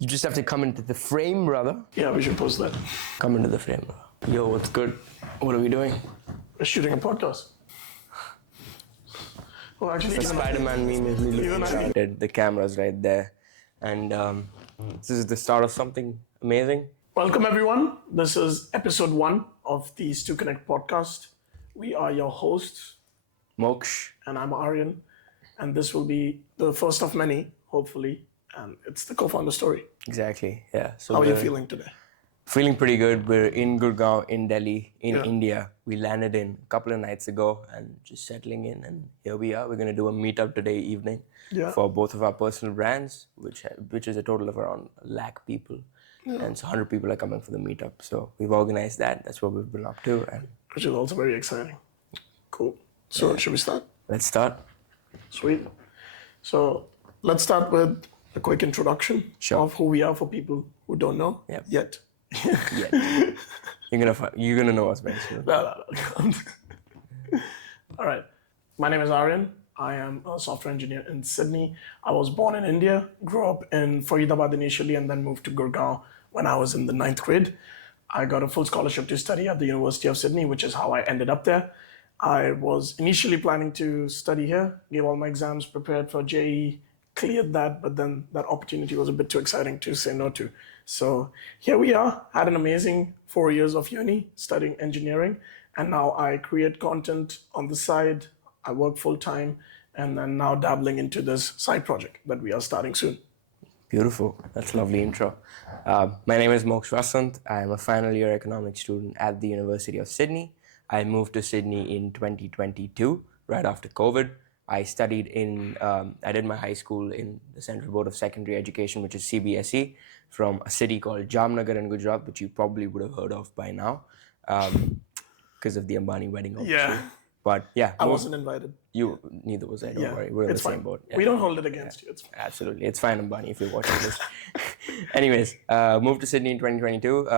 You just have to come into the frame, brother. Yeah, we should post that. Come into the frame, brother. Yo, what's good? What are we doing? We're shooting a podcast. Well, actually, The Spider-Man meme is me looking I- at the camera's right there. And this is the start of something amazing. Welcome, everyone. This is episode 1 of the StuKonnect podcast. We are your hosts, Moksh. and I'm Aryan. And this will be the first of many, hopefully. And it's the co-founder story. Exactly, yeah. So How are you feeling today? Feeling pretty good. We're in Gurgaon, in Delhi, in Yeah. India. We landed in a couple of nights ago and just settling in. And here we are. We're going to do a meetup today evening for both of our personal brands, which is a total of around 1 lakh people. And so 100 people are coming for the meetup. So we've organized that. That's what we've been up to. And Which is also very exciting. Cool. So, should we start? let's start. Sweet. So, let's start with a quick introduction of who we are for people who don't know yet. Yeah. You're gonna know us very soon. No. All right. My name is Aryan. I am a software engineer in Sydney. I was born in India, grew up in Faridabad initially, and then moved to Gurgaon when I was in the 9th grade. I got a full scholarship to study at the University of Sydney, which is how I ended up there. I was initially planning to study here, gave all my exams, prepared for JE, cleared that, but then that opportunity was a bit too exciting to say no to. So here we are, had an amazing 4 years of uni studying engineering, and now I create content on the side, I work full time, and then now dabbling into this side project that we are starting soon. Beautiful. That's a lovely intro. My name is Moksh. I'm a final year economics student at the University of Sydney. I moved to Sydney in 2022, right after COVID. I studied I did my high school in the Central Board of Secondary Education, which is CBSE, from a city called Jamnagar in Gujarat, which you probably would have heard of by now, because of the Ambani wedding, obviously. Yeah. But yeah. I wasn't invited. Neither was I, don't worry. We're in the same boat. Yeah. We don't hold it against you. It's fine. Absolutely. It's fine, Ambani, if you're watching this. Anyways, moved to Sydney in 2022.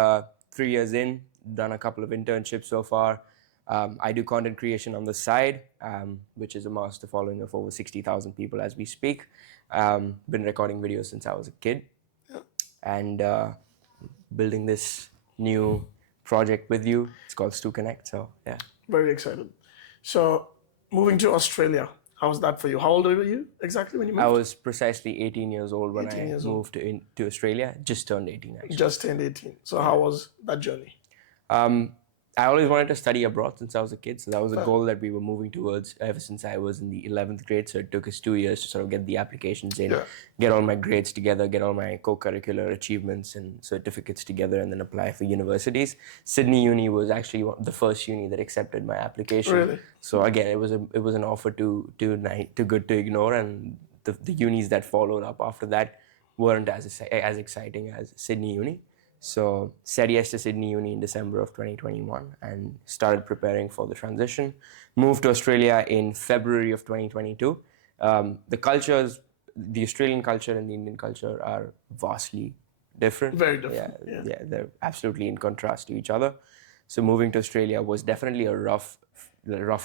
3 years in, done a couple of internships so far. I do content creation on the side, which is amassed a following of over 60,000 people as we speak. Been recording videos since I was a kid. And building this new project with you. It's called StuKonnect, so yeah. Very excited. So, moving to Australia, how was that for you? How old were you exactly when you moved? I was precisely 18 years old when I moved to Australia. Just turned 18, actually. Just turned 18. So, how was that journey? I always wanted to study abroad since I was a kid, so that was a goal that we were moving towards ever since I was in the 11th grade. So it took us 2 years to sort of get the applications in, get all my grades together, get all my co-curricular achievements and certificates together, and then apply for universities. Sydney Uni was actually the first uni that accepted my application. Really? So again, it was an offer too good to ignore, and the unis that followed up after that weren't as exciting as Sydney Uni. So said yes to Sydney Uni in December of 2021 and started preparing for the transition. Moved to Australia in February of 2022. The Australian culture and the Indian culture are vastly different. Very different. Yeah, they're absolutely in contrast to each other. So moving to Australia was definitely a rough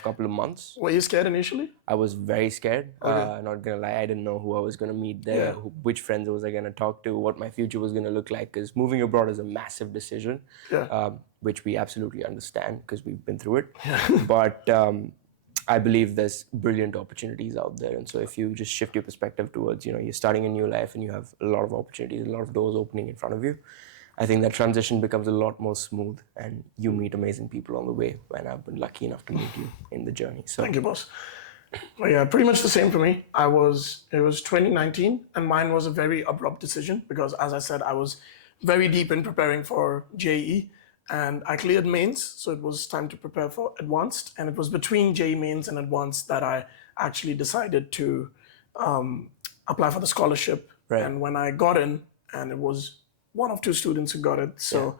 couple of months. Were you scared initially? I was very scared. Not gonna lie, I didn't know who I was gonna meet there, which friends I was gonna talk to, what my future was gonna look like. Because moving abroad is a massive decision, which we absolutely understand because we've been through it. But I believe there's brilliant opportunities out there, and so if you just shift your perspective towards, you're starting a new life and you have a lot of opportunities, a lot of doors opening in front of you, I think that transition becomes a lot more smooth and you meet amazing people on the way, and I've been lucky enough to meet you in the journey. So thank you, boss. Well, yeah, pretty much the same for me. It was 2019 and mine was a very abrupt decision because, as I said, I was very deep in preparing for JE and I cleared mains. So it was time to prepare for advanced, and it was between JE mains and advanced that I actually decided to apply for the scholarship. Right. And when I got in, and it was one of 2 students who got it. So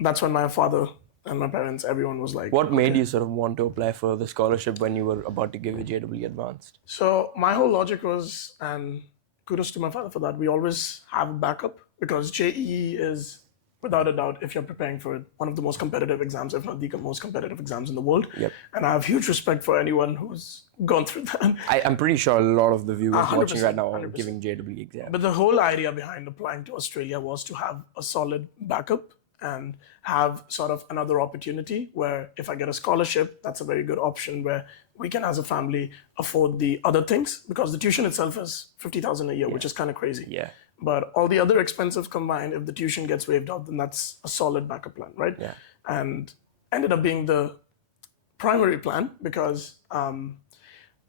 that's when my father and my parents, everyone was like... What made you sort of want to apply for the scholarship when you were about to give your JW Advanced? So my whole logic was, and kudos to my father for that, we always have backup because JEE is without a doubt, if you're preparing for one of the most competitive exams, if not the most competitive exams in the world. Yep. And I have huge respect for anyone who's gone through that. I'm pretty sure a lot of the viewers 100%, watching right now are 100%. giving JEE exams. But the whole idea behind applying to Australia was to have a solid backup and have sort of another opportunity where if I get a scholarship, that's a very good option where we can, as a family, afford the other things, because the tuition itself is $50,000 a year, which is kind of crazy. Yeah. But all the other expenses combined, if the tuition gets waived off, then that's a solid backup plan, right? Yeah. And ended up being the primary plan because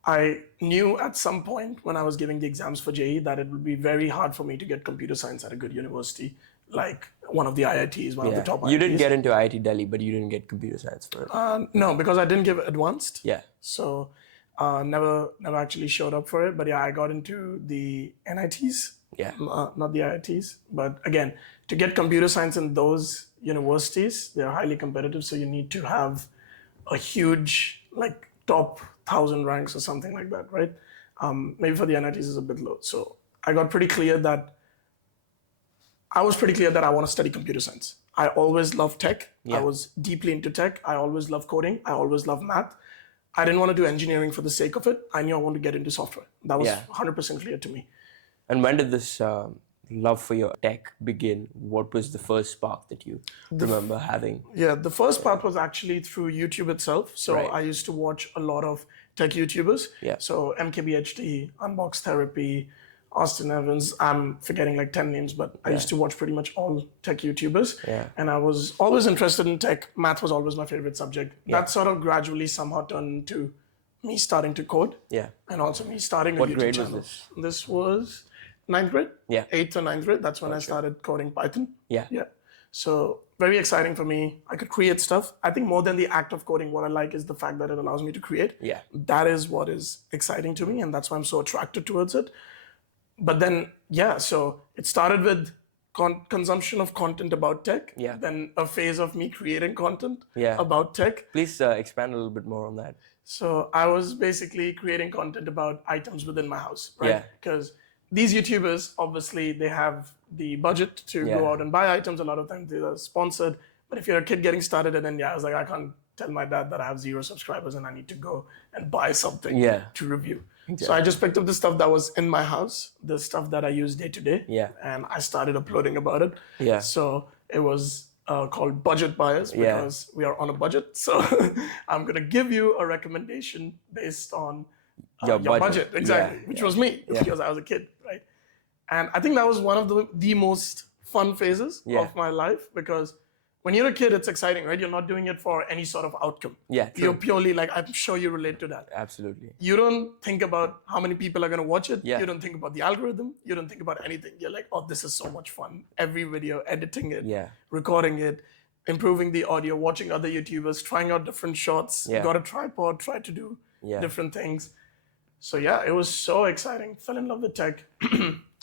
I knew at some point when I was giving the exams for JEE that it would be very hard for me to get computer science at a good university, like one of the IITs, one of the top IITs. You didn't get into IIT Delhi, but you didn't get computer science for it. No, because I didn't give advanced. Yeah. So never actually showed up for it. But yeah, I got into the NITs. Yeah. Not the IITs. But again, to get computer science in those universities, they're highly competitive. So you need to have a huge, like, top 1,000 ranks or something like that, right? Maybe for the NITs is a bit low. So I got pretty clear that I want to study computer science. I always loved tech. Yeah. I was deeply into tech. I always loved coding. I always loved math. I didn't want to do engineering for the sake of it. I knew I wanted to get into software. That was 100% clear to me. And when did this love for your tech begin? What was the first spark that you remember having? Yeah, the first part was actually through YouTube itself. So I used to watch a lot of tech YouTubers. Yeah. So MKBHD, Unbox Therapy, Austin Evans. I'm forgetting like 10 names, but I used to watch pretty much all tech YouTubers. Yeah. And I was always interested in tech. Math was always my favorite subject. Yeah. That sort of gradually somehow turned into me starting to code. Yeah. And also me starting a what YouTube grade channel. Was this? This was 9th grade. Yeah. 8th or 9th grade. That's when I started coding Python. Yeah. Yeah. So very exciting for me. I could create stuff. I think more than the act of coding, what I like is the fact that it allows me to create. Yeah. That is what is exciting to me. And that's why I'm so attracted towards it. But then, so it started with consumption of content about tech. Yeah. Then a phase of me creating content about tech. Please expand a little bit more on that. So I was basically creating content about items within my house, right? Yeah. Because these YouTubers, obviously, they have the budget to go out and buy items. A lot of times they are sponsored. But if you're a kid getting started in India, I was like, I can't tell my dad that I have 0 subscribers and I need to go and buy something to review. Exactly. So I just picked up the stuff that was in my house, the stuff that I use day to day. Yeah. And I started uploading about it. Yeah. So it was called Budget Buyers because we are on a budget. So I'm going to give you a recommendation based on your budget. Exactly. Which was me because I was a kid, right? And I think that was one of the most fun phases of my life because when you're a kid, it's exciting, right? You're not doing it for any sort of outcome. Yeah, true. You're purely like, I'm sure you relate to that. Absolutely. You don't think about how many people are going to watch it. Yeah. You don't think about the algorithm. You don't think about anything. You're like, oh, this is so much fun. Every video, editing it, recording it, improving the audio, watching other YouTubers, trying out different shots. Got a tripod, tried to do different things. So it was so exciting. Fell in love with tech.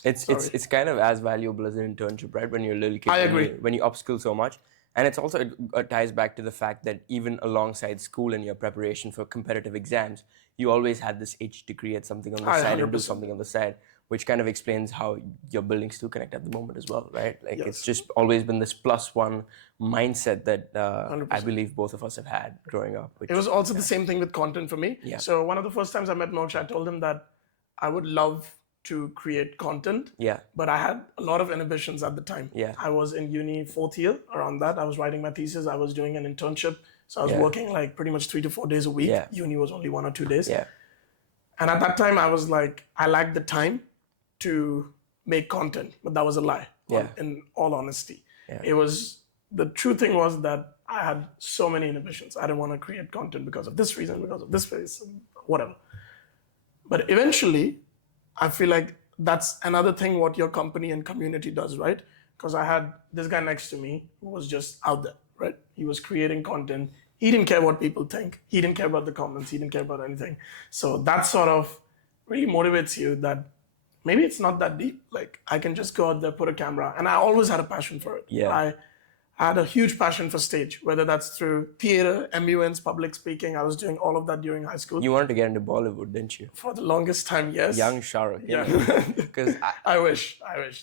It's kind of as valuable as an internship, right? When you're a little kid. I agree. When you upskill so much. And it's also, it ties back to the fact that even alongside school and your preparation for competitive exams, you always had this itch to create something on the side 100%. And do something on the side, which kind of explains how you're building StuKonnect at the moment as well, right? Like it's just always been this +1 mindset that I believe both of us have had growing up. It was also the same thing with content for me. Yeah. So one of the first times I met Moksh, I told him that I would love to create content. Yeah. But I had a lot of inhibitions at the time. Yeah. I was in uni 4th year, around that. I was writing my thesis. I was doing an internship. So I was working like pretty much 3 to 4 days a week. Yeah. Uni was only 1 or 2 days. Yeah. And at that time I was like, I lacked the time to make content, but that was a lie. Yeah. In all honesty. Yeah. It was, the true thing was that I had so many inhibitions. I didn't want to create content because of this reason, because of this reason, whatever. But eventually, I feel like that's another thing what your company and community does, right? Because I had this guy next to me who was just out there, right? He was creating content. He didn't care what people think. He didn't care about the comments. He didn't care about anything. So that sort of really motivates you that maybe it's not that deep. Like I can just go out there, put a camera. And I always had a passion for it. Yeah. I had a huge passion for stage, whether that's through theater, MUNs, public speaking. I was doing all of that during high school. You wanted to get into Bollywood, didn't you? For the longest time, yes. Young Shah Rukh. Yeah. Because I wish.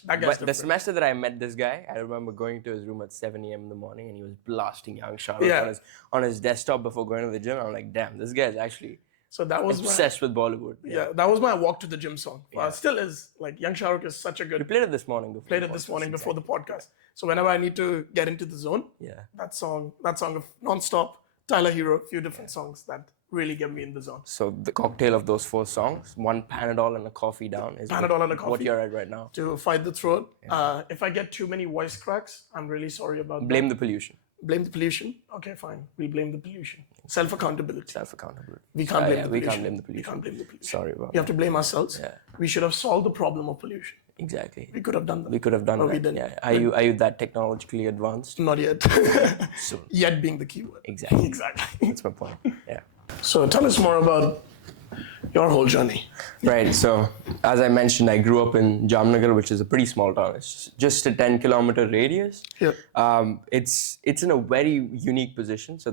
That guy's the semester that I met this guy, I remember going to his room at 7 a.m. in the morning and he was blasting Young Shah Rukh on his desktop before going to the gym. I'm like, damn, this guy is actually obsessed with Bollywood. Yeah, that was my walk to the gym song. Still is. Like, Young Shah Rukh is such a good... We played it this morning before the podcast. So whenever I need to get into the zone, that song of Non-Stop, Tyler Hero, a few different songs that really get me in the zone. So the cocktail of those 4 songs, one Panadol and a coffee down is what you're at right now. To fight the throat. If I get too many voice cracks, I'm really sorry about that. Blame the pollution. Blame the pollution? Okay, fine. We blame the pollution. Self-accountability. Self-accountability. We can't blame the pollution. We can't blame the pollution. We can't blame the pollution. Sorry about that. We have to blame ourselves. Yeah. We should have solved the problem of pollution. Exactly. We could have done that. We could have done that. We didn't. Yeah. Are you that technologically advanced? Not yet. Soon. Yet being the keyword. Exactly. Exactly. That's my point. Yeah. So tell us more about your whole journey. Right. So as I mentioned, I grew up in Jamnagar, which is a pretty small town. It's just a 10-kilometer radius. Yeah. It's in a very unique position. So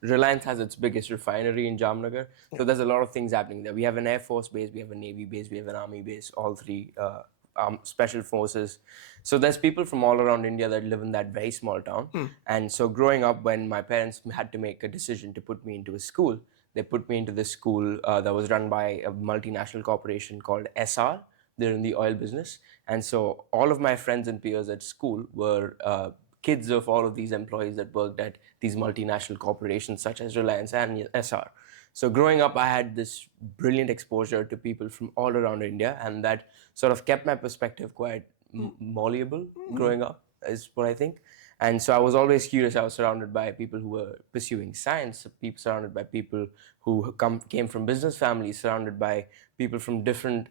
Reliance has its biggest refinery in Jamnagar. So there's a lot of things happening there. We have an Air Force base, we have a Navy base, we have an Army base, all three special forces. So there's people from all around India that live in that very small town. And so growing up, when my parents had to make a decision to put me into a school, they put me into this school that was run by a multinational corporation called SR. They're in the oil business. And so all of my friends and peers at school were kids of all of these employees that worked at these multinational corporations such as Reliance and SR. So growing up, I had this brilliant exposure to people from all around India, and that sort of kept my perspective quite malleable growing up, is what I think. And so I was always curious. I was surrounded by people who were pursuing science, surrounded by people who came from business families, surrounded by people from different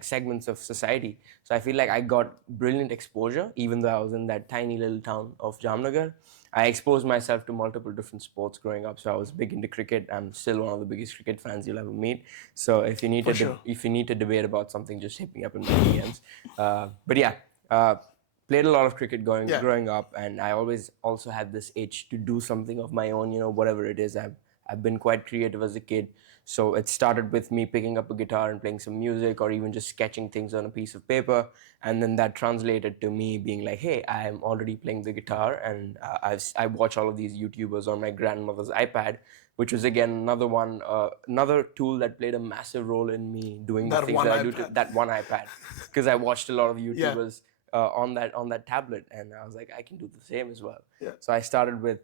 segments of society. So I feel like I got brilliant exposure, even though I was in that tiny little town of Jamnagar. I exposed myself to multiple different sports growing up. So I was big into cricket. I'm still one of the biggest cricket fans you'll ever meet. So if you need to debate about something, just hit me up in my DMs. Played a lot of cricket growing up, and I always also had this itch to do something of my own, whatever it is. I've been quite creative as a kid. So it started with me picking up a guitar and playing some music, or even just sketching things on a piece of paper. And then that translated to me being like, hey, I'm already playing the guitar, and I watch all of these YouTubers on my grandmother's iPad, which was again another tool that played a massive role in me doing the things that I do. That one iPad, because I watched a lot of YouTubers. On that tablet, and I was like, I can do the same as well. So I started with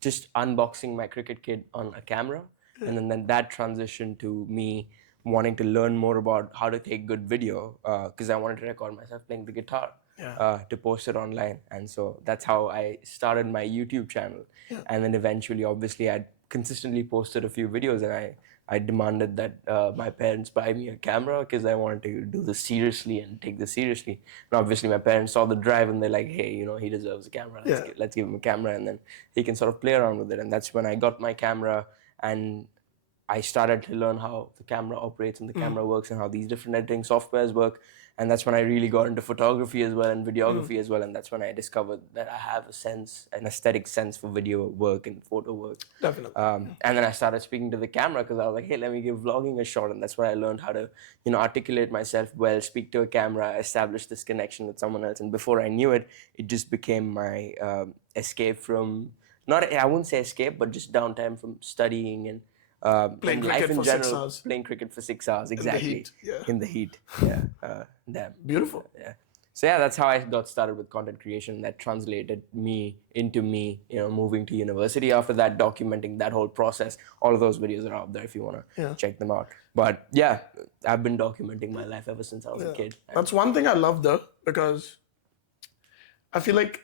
just unboxing my cricket kit on a camera, and then that transitioned to me wanting to learn more about how to take good video, because I wanted to record myself playing the guitar to post it online. And so that's how I started my YouTube channel. And then eventually, obviously, I'd consistently posted a few videos, and I demanded that my parents buy me a camera because I wanted to do this seriously and take this seriously. And obviously my parents saw the drive and they're like, hey, he deserves a camera. Let's give him a camera, and then he can sort of play around with it. And that's when I got my camera, and I started to learn how the camera operates and the camera works and how these different editing softwares work. And that's when I really got into photography as well and videography as well. And that's when I discovered that I have an aesthetic sense for video work and photo work. Definitely. And then I started speaking to the camera because I was like, hey, let me give vlogging a shot. And that's where I learned how to, articulate myself well, speak to a camera, establish this connection with someone else. And before I knew it, it just became my escape from, I wouldn't say escape, but just downtime from studying and playing life cricket in for general, 6 hours. Playing cricket for 6 hours, exactly. In the heat. Yeah. Damn. Beautiful. Yeah. So yeah, that's how I got started with content creation. That translated into me, moving to university after that, documenting that whole process. All of those videos are out there if you want to check them out. But yeah, I've been documenting my life ever since I was a kid. That's one thing I love though, because I feel like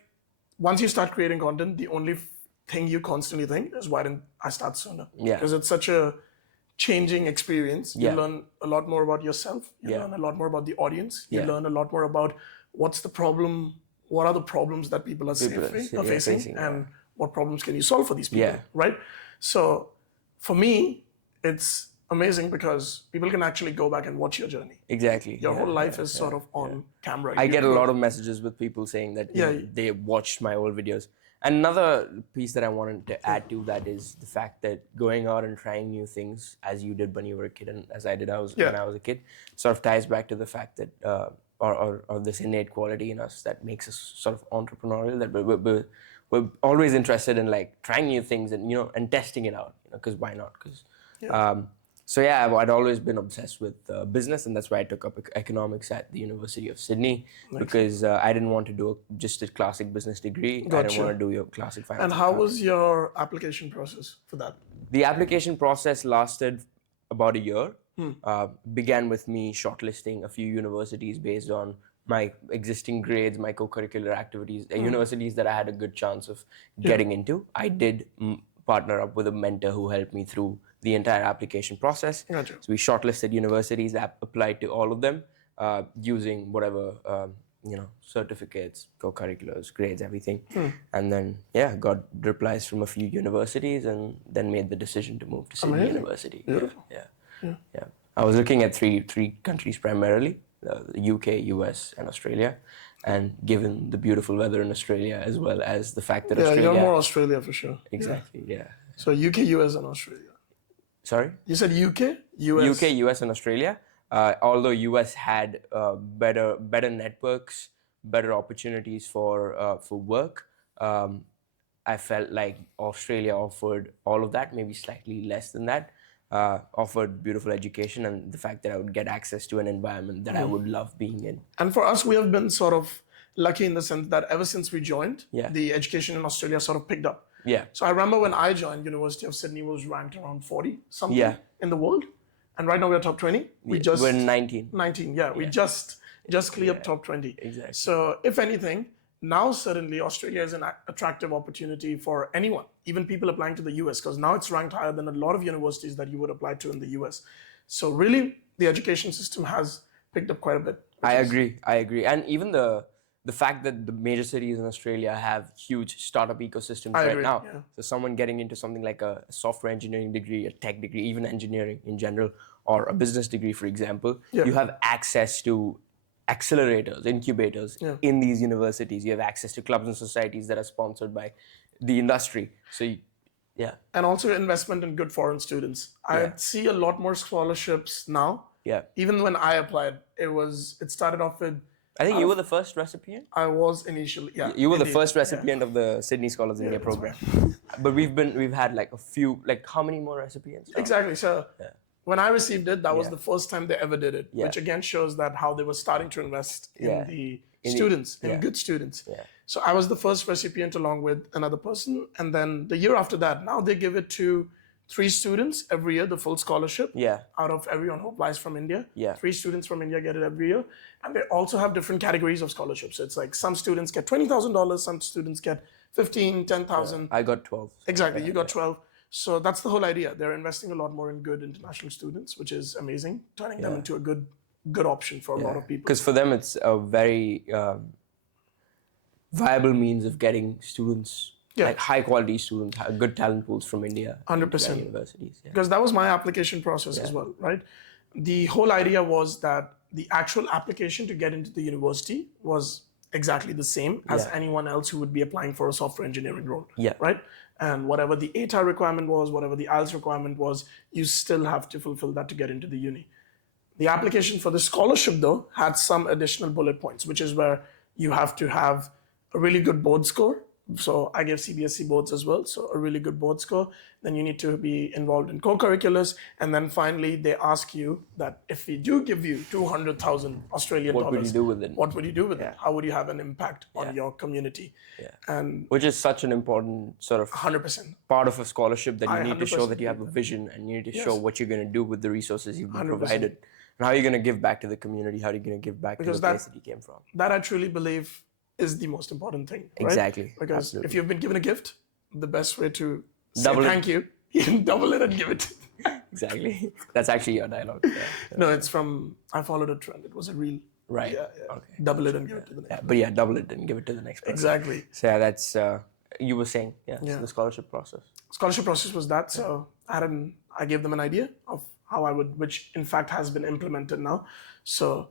once you start creating content, the only thing you constantly think is, why didn't I start sooner? Because it's such a changing experience. You learn a lot more about yourself. You learn a lot more about the audience. You learn a lot more about what's the problem, what are the problems that people are facing, and what problems can you solve for these people, right? So for me, it's amazing because people can actually go back and watch your journey. Exactly. Your whole life is sort of on camera. I get a lot of messages with people saying that you know, they watched my old videos. And another piece that I wanted to add to that is the fact that going out and trying new things, as you did when you were a kid and as I did when I was a kid, sort of ties back to the fact that, or this innate quality in us that makes us sort of entrepreneurial, that we're always interested in like trying new things and, you know, and testing it out, you know, because why not? Because, so yeah, I'd always been obsessed with business, and that's why I took up economics at the University of Sydney, because I didn't want to do just a classic business degree. I didn't want to do your classic finance. And how was your application process for that? The application process lasted about a year. Began with me shortlisting a few universities based on my existing grades, my co-curricular activities, universities that I had a good chance of getting into. I did partner up with a mentor who helped me through the entire application process. Gotcha. So we shortlisted universities, applied to all of them using whatever, you know, certificates, co-curriculars, grades, everything. And then, got replies from a few universities and then made the decision to move to Sydney University. Beautiful. Yeah. I was looking at three countries primarily, the UK, US, and Australia. And given the beautiful weather in Australia, as well as the fact that Australia... Yeah, you're more Australia for sure. Exactly, yeah. So UK, US, and Australia. Sorry? You said UK, US? UK, US, and Australia. Although US had better networks, better opportunities for work, I felt like Australia offered all of that, maybe slightly less than that. Offered beautiful education and the fact that I would get access to an environment that I would love being in. And for us, we have been sort of lucky in the sense that ever since we joined, the education in Australia sort of picked up. Yeah. So I remember when I joined, University of Sydney was ranked around 40 something in the world. And right now we're top 20. We're 19. 19, we just cleared top 20. Exactly. So if anything, now certainly Australia is an attractive opportunity for anyone, even people applying to the US, because now it's ranked higher than a lot of universities that you would apply to in the US. So really, the education system has picked up quite a bit. I agree. And even the fact that the major cities in Australia have huge startup ecosystems now. Yeah. So someone getting into something like a software engineering degree, a tech degree, even engineering in general, or a business degree, for example, you have access to accelerators, incubators in these universities. You have access to clubs and societies that are sponsored by the industry. So, And also investment in good foreign students. I see a lot more scholarships now. Yeah. Even when I applied, it started off with... I think you were the first recipient? I was initially, You were the first recipient of the Sydney Scholars India program. But we've had like a few, like how many more recipients? Exactly. So when I received it, that was the first time they ever did it, which again shows that how they were starting to invest in the students, in good students. Yeah. So I was the first recipient along with another person. And then the year after that, now they give it to 3 students every year, the full scholarship out of everyone who applies from India. 3 students from India get it every year. And they also have different categories of scholarships. So it's like some students get $20,000, some students get 15, 10,000. I got 12. Exactly, you got 12. So that's the whole idea. They're investing a lot more in good international students, which is amazing, turning them into a good option for a lot of people. Because for them, it's a very viable means of getting students, like high quality students, good talent pools from India. 100%. Universities. Yeah. Because that was my application process as well, right? The whole idea was that the actual application to get into the university was exactly the same as anyone else who would be applying for a software engineering role, right? And whatever the ATAR requirement was, whatever the IELTS requirement was, you still have to fulfill that to get into the uni. The application for the scholarship, though, had some additional bullet points, which is where you have to have a really good board score. So I gave CBSE boards as well, so a really good board score. Then you need to be involved in co-curriculars. And then finally, they ask you that if we do give you 200,000 Australian dollars, what would you do with it? What would you do with it? How would you have an impact on your community? And which is such an important sort of 100% part of a scholarship, that you need to show that you have a vision and you need to show what you're going to do with the resources you've been provided. And how are you going to give back to the community? How are you going to give back to the place that you came from? That I truly believe is the most important thing, right? Exactly. Because if you've been given a gift, the best way to say thank you, you can double it and give it. Exactly. That's actually your dialogue. No, it's from, I followed a trend. It was a real, right. Okay. Double it and give it to the next person. But double it and give it to the next person. Exactly. So that's, you were saying, so the scholarship process. Scholarship process was that. So I gave them an idea of how I would, which in fact has been implemented now. So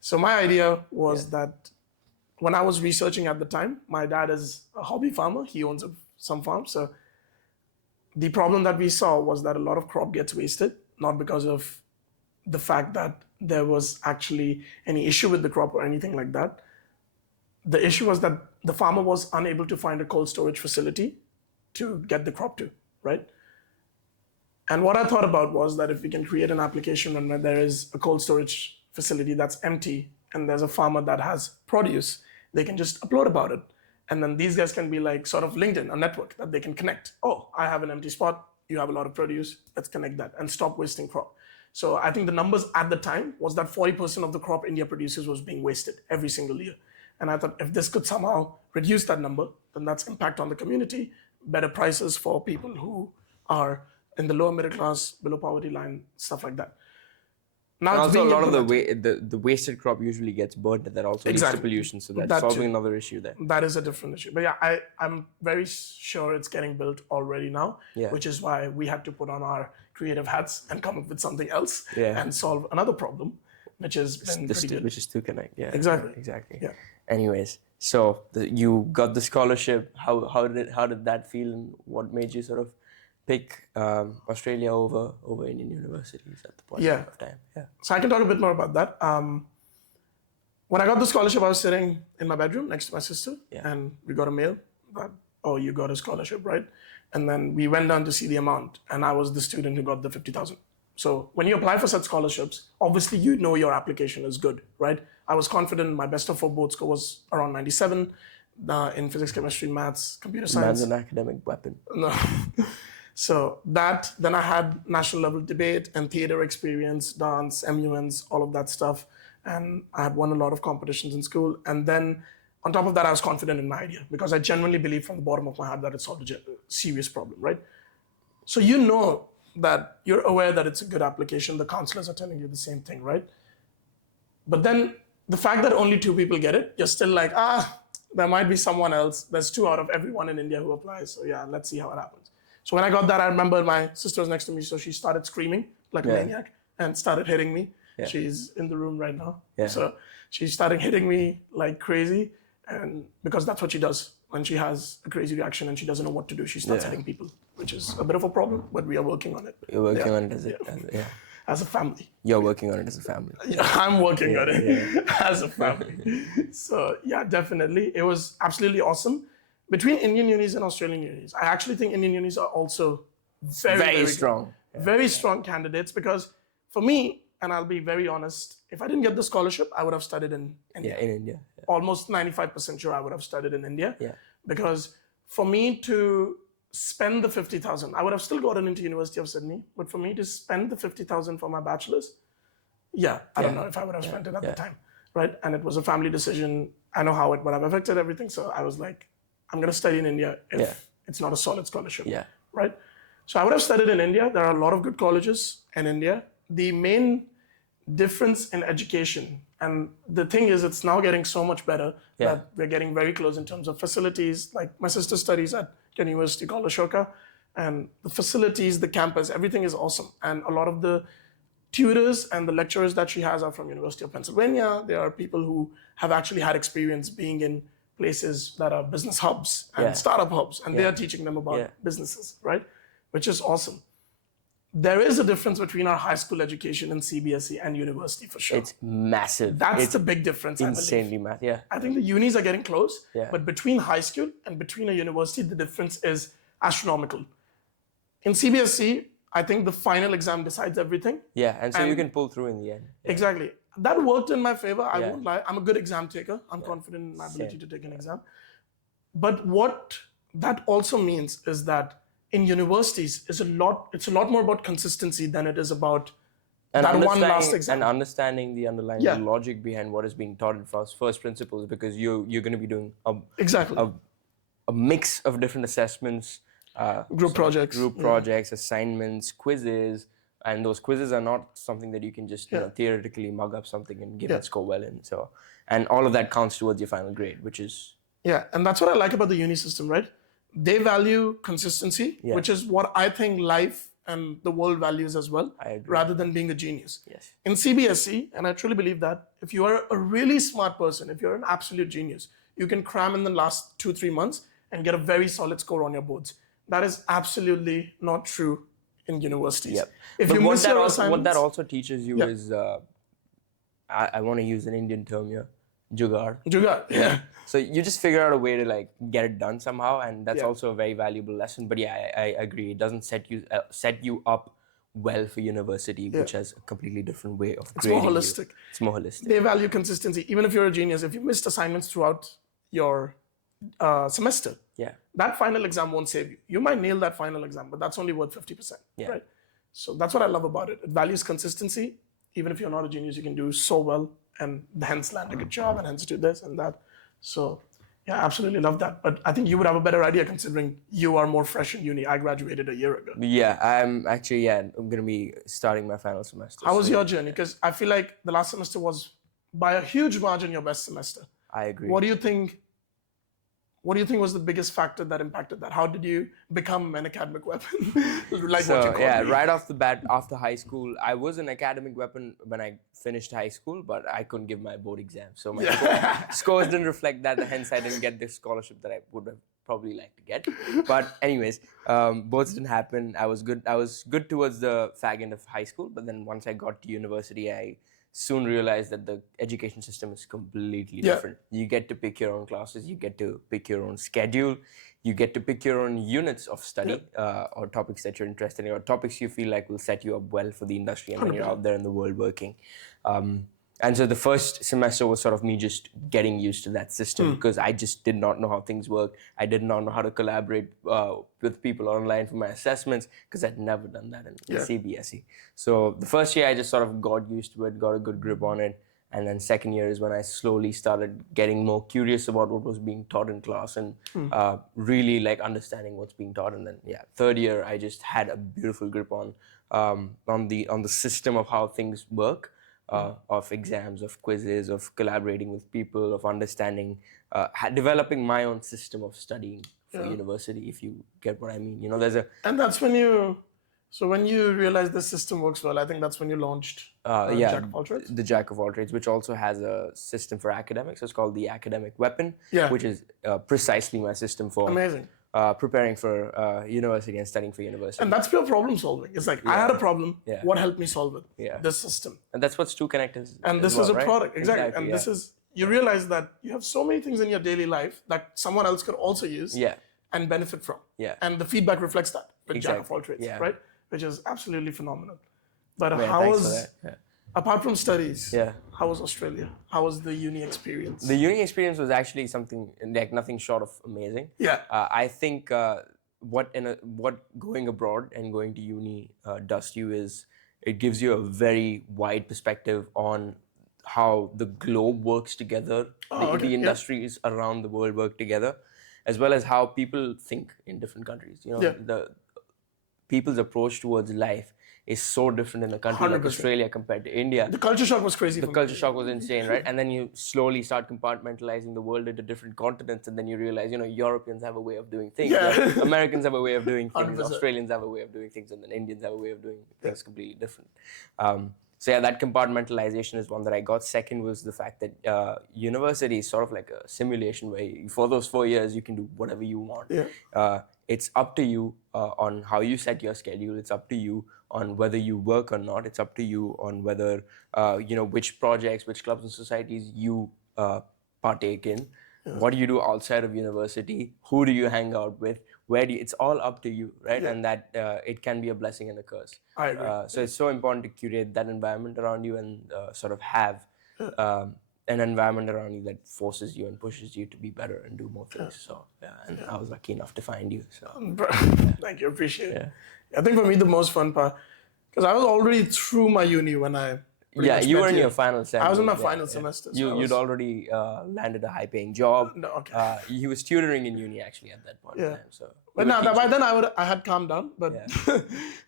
so my idea was that when I was researching at the time, my dad is a hobby farmer. He owns some farm. So the problem that we saw was that a lot of crop gets wasted, not because of the fact that there was actually any issue with the crop or anything like that. The issue was that the farmer was unable to find a cold storage facility to get the crop to, right? And what I thought about was that if we can create an application where there is a cold storage facility that's empty and there's a farmer that has produce, they can just upload about it. And then these guys can be like sort of LinkedIn, a network that they can connect. Oh, I have an empty spot. You have a lot of produce. Let's connect that and stop wasting crop. So I think the numbers at the time was that 40% of the crop India produces was being wasted every single year. And I thought if this could somehow reduce that number, then that's impact on the community, better prices for people who are in the lower middle class, below poverty line, stuff like that. Now also a lot of the wasted crop usually gets burnt, and that also leads to pollution. So that's solving another issue there. That is a different issue. But yeah, I'm very sure it's getting built already now, which is why we had to put on our creative hats and come up with something else and solve another problem, which has been pretty good. Which is StuKonnect. Yeah. Exactly. Yeah. Anyways, so you got the scholarship. How did that feel, and what made you sort of pick Australia over Indian universities at the point of time? Yeah. So I can talk a bit more about that. When I got the scholarship, I was sitting in my bedroom next to my sister, and we got a mail that, oh, you got a scholarship, right? And then we went down to see the amount, and I was the student who got the 50,000. So when you apply for such scholarships, obviously you know your application is good, right? I was confident. My best of 4 board score was around 97 in physics, chemistry, maths, computer science. Man's an academic weapon. No. So then I had national level debate and theater experience, dance, MUNs, all of that stuff. And I had won a lot of competitions in school. And then on top of that, I was confident in my idea because I genuinely believe from the bottom of my heart that it solved a serious problem, right? So you know that you're aware that it's a good application. The counselors are telling you the same thing, right? But then the fact that only 2 people get it, you're still like, there might be someone else. There's 2 out of everyone in India who applies. So yeah, let's see how it happens. So when I got that, I remember my sister was next to me, so she started screaming like a maniac and started hitting me. Yeah. She's in the room right now. Yeah. So she started hitting me like crazy, and because that's what she does when she has a crazy reaction and she doesn't know what to do, she starts hitting people, which is a bit of a problem, but we are working on it. You're working on it as a family. You're working on it as a family. Yeah, I'm working on it as a family. So yeah, definitely. It was absolutely awesome. Between Indian unis and Australian unis, I actually think Indian unis are also very strong. Very strong candidates because for me, and I'll be very honest, if I didn't get the scholarship, I would have studied in India. Yeah, in India. Yeah. Almost 95% sure I would have studied in India. Yeah. Because for me to spend the 50,000, I would have still gotten into University of Sydney, but for me to spend the 50,000 for my bachelor's, I don't know if I would have spent it at the time, right? And it was a family decision. I know how it would have affected everything. So I was like, I'm going to study in India if it's not a solid scholarship, right? So I would have studied in India. There are a lot of good colleges in India. The main difference in education, and the thing is, it's now getting so much better that we're getting very close in terms of facilities. Like my sister studies at a university called Ashoka, and the facilities, the campus, everything is awesome. And a lot of the tutors and the lecturers that she has are from University of Pennsylvania. There are people who have actually had experience being in places that are business hubs and startup hubs, and they are teaching them about businesses, right? Which is awesome. There is a difference between our high school education and CBSE and university for sure. It's massive. That's the big difference, insanely massive, yeah. I think the unis are getting close, but between high school and between a university, the difference is astronomical. In CBSE, I think the final exam decides everything. Yeah, and so you can pull through in the end. Yeah. Exactly. That worked in my favor. I won't lie. I'm a good exam taker. I'm confident in my ability to take an exam. But what that also means is that in universities, it's a lot more about consistency than it is about that one last exam. And understanding the underlying logic behind what is being taught in first principles, because you're going to be doing a mix of different assessments, group projects, assignments, quizzes. And those quizzes are not something that you can just theoretically mug up something and give and score well in. So, and all of that counts towards your final grade, which is... Yeah, and that's what I like about the uni system, right? They value consistency, which is what I think life and the world values as well, I agree. rather than being a genius. Yes. In CBSE, and I truly believe that, if you are a really smart person, if you're an absolute genius, you can cram in the last 2-3 months and get a very solid score on your boards. That is absolutely not true in universities. Yep. If But you miss your assignments, what that also teaches you is, I want to use an Indian term here, jugaad. Jugaad, yeah. So you just figure out a way to like get it done somehow, and that's also a very valuable lesson. But yeah, I agree. It doesn't set you up well for university, which has a completely different way of It's more grading you. holistic. It's more holistic. They value consistency. Even if you're a genius, if you missed assignments throughout your semester, that final exam won't save you. You might nail that final exam, but that's only worth 50%. Right? So that's what I love about it. It values consistency. Even if you're not a genius, you can do so well and hence land a good job and hence do this and that. So yeah, I absolutely love that. But I think you would have a better idea considering you are more fresh in uni. I graduated a year ago. Yeah, I'm going to be starting my final semester. How was your journey? Because I feel like the last semester was by a huge margin your best semester. I agree. What do you think was the biggest factor that impacted that? How did you become an academic weapon? Right off the bat, after high school, I was an academic weapon when I finished high school, but I couldn't give my board exam. So my scores didn't reflect that, hence I didn't get the scholarship that I would have probably liked to get. But anyways, both didn't happen. I was good towards the fag end of high school, but then once I got to university, I soon realized that the education system is completely different. You get to pick your own classes, you get to pick your own schedule, you get to pick your own units of study or topics that you're interested in, or topics you feel like will set you up well for the industry and when you're out there in the world working. And so the first semester was sort of me just getting used to that system because I just did not know how things work. I did not know how to collaborate with people online for my assessments because I'd never done that in CBSE. So the first year I just sort of got used to it, got a good grip on it. And then second year is when I slowly started getting more curious about what was being taught in class and really like understanding what's being taught. And then third year I just had a beautiful grip on the system of how things work. Of exams, of quizzes, of collaborating with people, of understanding, developing my own system of studying for university, if you get what I mean. You know, And that's when you realize the system works well, I think that's when you launched Jack of All Trades? The Jack of All Trades, which also has a system for academics. It's called the Academic Weapon, which is precisely my system for preparing for university and studying for university. And that's pure problem solving. It's like, I had a problem, what helped me solve it? This system. And that's what StuKonnect is. And this is a product, exactly. And this is, you realize that you have so many things in your daily life that someone else could also use and benefit from. And the feedback reflects that with Jack of All Trades, right? Which is absolutely phenomenal. But how was, apart from studies, how was Australia? How was the uni experience? The uni experience was actually something like nothing short of amazing. I think what going abroad and going to uni does to you is it gives you a very wide perspective on how the globe works together, the industries around the world work together, as well as how people think in different countries. You know, the people's approach towards life is so different in a country 100%. Like Australia compared to India. The culture shock was crazy. The culture shock was insane, right? And then you slowly start compartmentalizing the world into different continents, and then you realize, you know, Europeans have a way of doing things. Right? Americans have a way of doing things. 100%. Australians have a way of doing things, and then Indians have a way of doing things completely different. So yeah, that compartmentalization is one that I got. Second was the fact that university is sort of like a simulation where for those 4 years you can do whatever you want. It's up to you on how you set your schedule. It's up to you on whether you work or not. It's up to you on whether, which projects, which clubs and societies you partake in. What do you do outside of university? Who do you hang out with? It's all up to you, right? And that it can be a blessing and a curse. I agree. So it's so important to curate that environment around you and sort of have an environment around you that forces you and pushes you to be better and do more things. So and I was lucky enough to find you. So thank you, appreciate it. I think for me the most fun part, because I was already through my uni when I you were in your final semester. I was in my final semester. So you'd already landed a high-paying job. No, okay. He was tutoring in uni actually at that point in time. So but now by then I had calmed down. But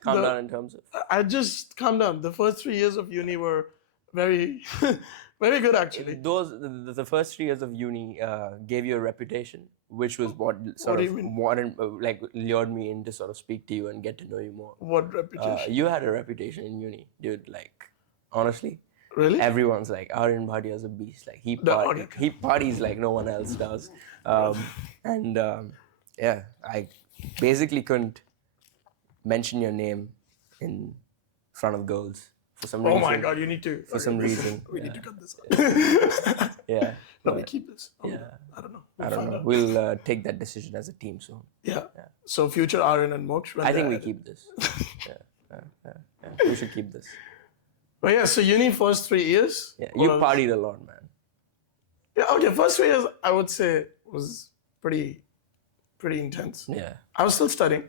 calmed down in terms of? I just calmed down. The first 3 years of uni were very Very good, actually. The first 3 years of uni gave you a reputation, which was what sort do of you mean? wanted, like lured me in to sort of speak to you and get to know you more. What reputation? You had a reputation in uni, dude. Like, honestly, Really? everyone's like, Aryan Bhatia is a beast. Like he parties like no one else does. Yeah, I basically couldn't mention your name in front of girls for some reason. Oh my God, you need to. For some reason. We need to cut this out. Yeah. No, we keep this. Yeah. I don't know. I don't know. We'll take that decision as a team soon. Yeah. So future Aryan and Moksh. I think we keep this. We should keep this. But yeah, so uni first 3 years. Yeah, you partied a lot, man. Yeah, okay. First 3 years, I would say was pretty intense. Yeah. I was still studying.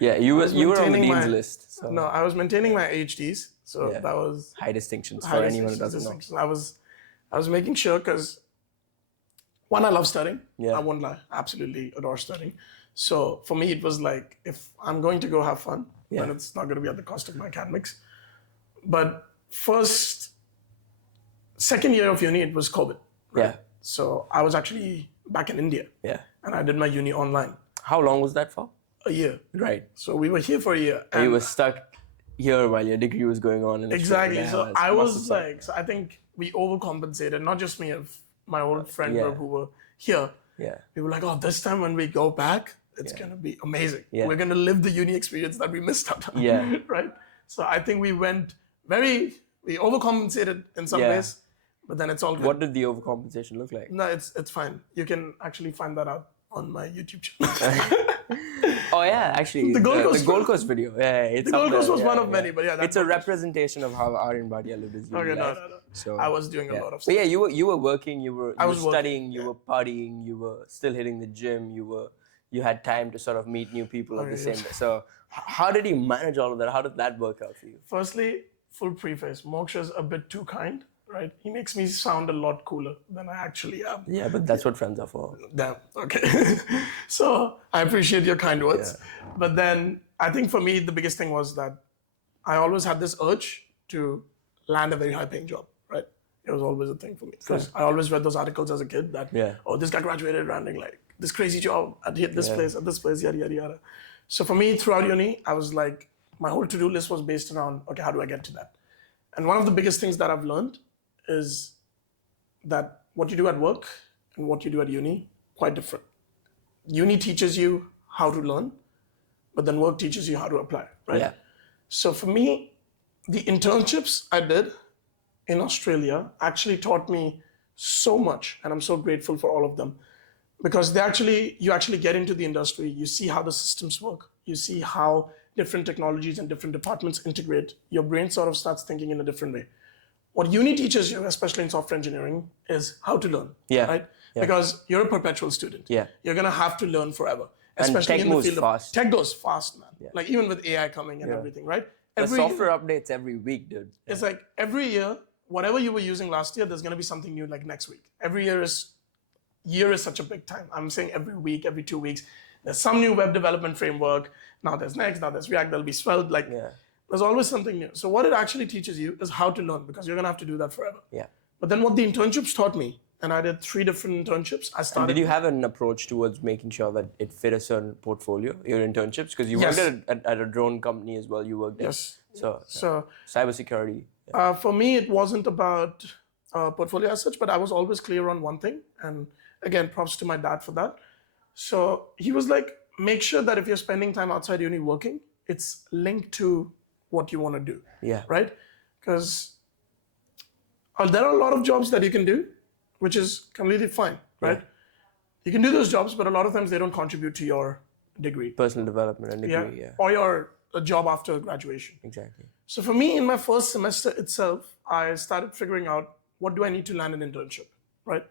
Yeah, you were on the dean's list. So. No, I was maintaining my HDs. So that was high distinctions for anyone who doesn't know. I was making sure because one, I love studying. Yeah. I won't lie. I absolutely adore studying. So for me, it was like, if I'm going to go have fun, then it's not going to be at the cost of my academics. But second year of uni, it was COVID. Right? Yeah. So I was actually back in India. Yeah. And I did my uni online. How long was that for? A year. Right. So we were here for a year. And you were stuck here while your degree was going on. Exactly. So I was like, so I think we overcompensated, not just me, of my old friend group who were here. Yeah. We were like, oh, this time when we go back, it's going to be amazing. Yeah. We're going to live the uni experience that we missed out on. Yeah. Right? So I think we we overcompensated in some ways, but then it's all good. What did the overcompensation look like? No, it's fine. You can actually find that out on my YouTube channel. Oh yeah, actually, the Gold Coast video. Yeah, it's the Gold Coast was one of many, but yeah, it's a representation of how Aryan Bhatia lived his uni life. No. So I was doing a lot of stuff. But yeah, you were working, you were studying, you were partying, you were still hitting the gym, you had time to sort of meet new people at the same time. So how did you manage all of that? How did that work out for you? Firstly, full preface, Moksh is a bit too kind. Right? He makes me sound a lot cooler than I actually am. Yeah, but that's what friends are for. Damn, okay. So I appreciate your kind words. Yeah. But then I think for me, the biggest thing was that I always had this urge to land a very high paying job, right? It was always a thing for me. Because I always read those articles as a kid that, oh, this guy graduated landing like this crazy job at this place, yada, yada, yada. So for me, throughout uni, I was like, my whole to-do list was based around, okay, how do I get to that? And one of the biggest things that I've learned is that what you do at work and what you do at uni, quite different. Uni teaches you how to learn, but then work teaches you how to apply, right? Yeah. So for me, the internships I did in Australia actually taught me so much, and I'm so grateful for all of them, because you actually get into the industry, you see how the systems work, you see how different technologies and different departments integrate, your brain sort of starts thinking in a different way. What uni teaches you, especially in software engineering, is how to learn, right? Yeah. Because you're a perpetual student. Yeah. You're going to have to learn forever, especially in the field of tech goes fast, man. Yeah. Like even with AI coming and everything, right? The software updates every week, dude. It's like every year, whatever you were using last year, there's going to be something new like next week. Every year is such a big time. I'm saying every week, every 2 weeks, there's some new web development framework. Now there's Next, now there's React, there'll be Svelte. There's always something new. So what it actually teaches you is how to learn, because you're going to have to do that forever. Yeah. But then what the internships taught me, and I did 3 different internships. And did you have an approach towards making sure that it fit a certain portfolio, your internships? Because you worked at a drone company as well. You worked there. Yes. So cybersecurity. For me, it wasn't about portfolio as such, but I was always clear on one thing. And again, props to my dad for that. So he was like, make sure that if you're spending time outside uni working, it's linked to what you want to do. Yeah. Right? Because there are a lot of jobs that you can do, which is completely fine, right? Yeah. You can do those jobs, but a lot of times they don't contribute to your degree. Personal development and degree, Or your job after graduation. Exactly. So for me, in my first semester itself, I started figuring out what do I need to land an internship, right?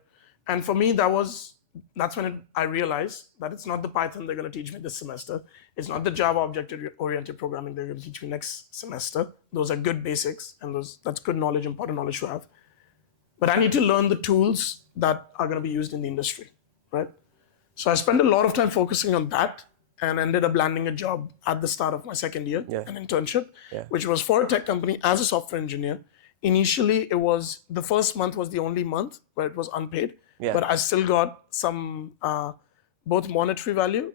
And for me, that's when I realized that it's not the Python they're going to teach me this semester. It's not the Java object-oriented programming they're going to teach me next semester. Those are good basics, and that's good knowledge, important knowledge to have. But I need to learn the tools that are going to be used in the industry, right? So I spent a lot of time focusing on that and ended up landing a job at the start of my second year, an internship, which was for a tech company as a software engineer initially it was, the first month was the only month where it was unpaid, Yeah. but I still got some, both monetary value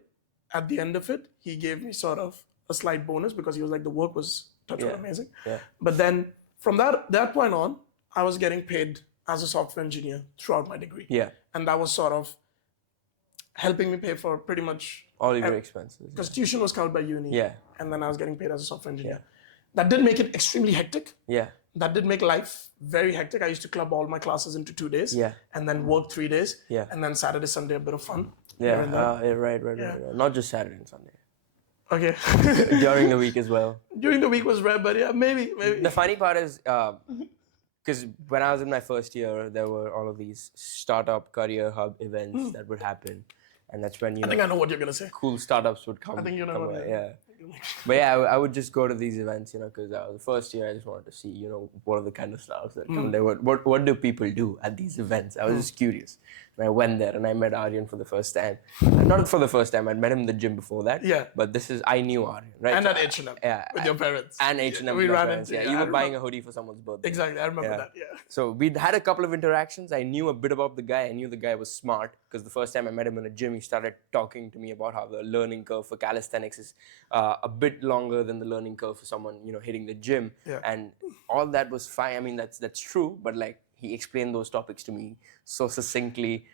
at the end of it. He gave me sort of a slight bonus because he was like, the work was touchwood amazing. Yeah. But then from that point on, I was getting paid as a software engineer throughout my degree. Yeah. And that was sort of helping me pay for pretty much all of your expenses. Because tuition was covered by uni. Yeah. And then I was getting paid as a software engineer. Yeah. That did make it extremely hectic. Yeah. That did make life very hectic. I used to club all my classes into 2 days. Yeah. And then work 3 days. Yeah. And then Saturday, Sunday, a bit of fun. Yeah. Right. Not just Saturday and Sunday. Okay. During the week as well. During the week was rare, but yeah, maybe. The funny part is, because when I was in my first year, there were all of these startup career hub events that would happen. And that's when, I think I know what you're going to say. cool startups would come. I think you know what yeah. But yeah, I would just go to these events, because the first year I just wanted to see, what are the kind of startups that come there. What do people do at these events? I was just curious. And I went there and I met Aryan for the first time. Not for the first time, I'd met him in the gym before that. Yeah. But I knew Aryan, right? And at H&M with your parents. And H&M with my ran parents. into, You were buying a hoodie for someone's birthday. Exactly, I remember that, So we'd had a couple of interactions. I knew a bit about the guy. I knew the guy was smart because the first time I met him in a gym, he started talking to me about how the learning curve for calisthenics is a bit longer than the learning curve for someone, hitting the gym. Yeah. And all that was fine. I mean, that's true, but like he explained those topics to me so succinctly.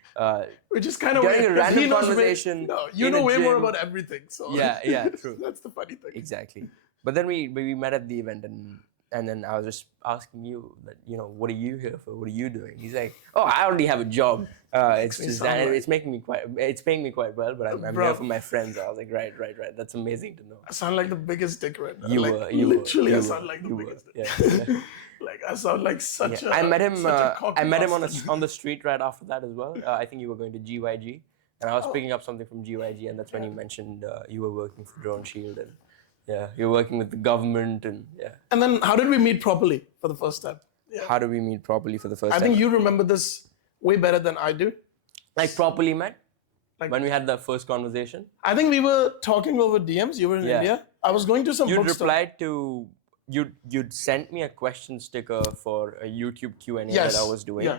Which is kind of during weird, a random he knows conversation. you know way more about everything. So Yeah, true. That's the funny thing. Exactly. But then we met at the event and then I was just asking you that, what are you here for? What are you doing? He's like, oh, I already have a job. It's paying me quite well, but I'm here for my friends. I was like, right. That's amazing to know. I sound like the biggest dick right now. You I sound like the biggest dick. Yeah. Like I sound like such a. I met him. I met him bastard. on the street right after that as well. I think you were going to GYG, and I was picking up something from GYG, and that's when you mentioned you were working for Drone Shield, and you're working with the government, and And then how did we meet properly for the first time? Yeah. How did we meet properly for the first time? I think you remember this way better than I do. Like properly met? Like when we had that first conversation? I think we were talking over DMs. You were in India. I was going to some bookstore. You'd replied to... You'd sent me a question sticker for a YouTube Q&A that I was doing,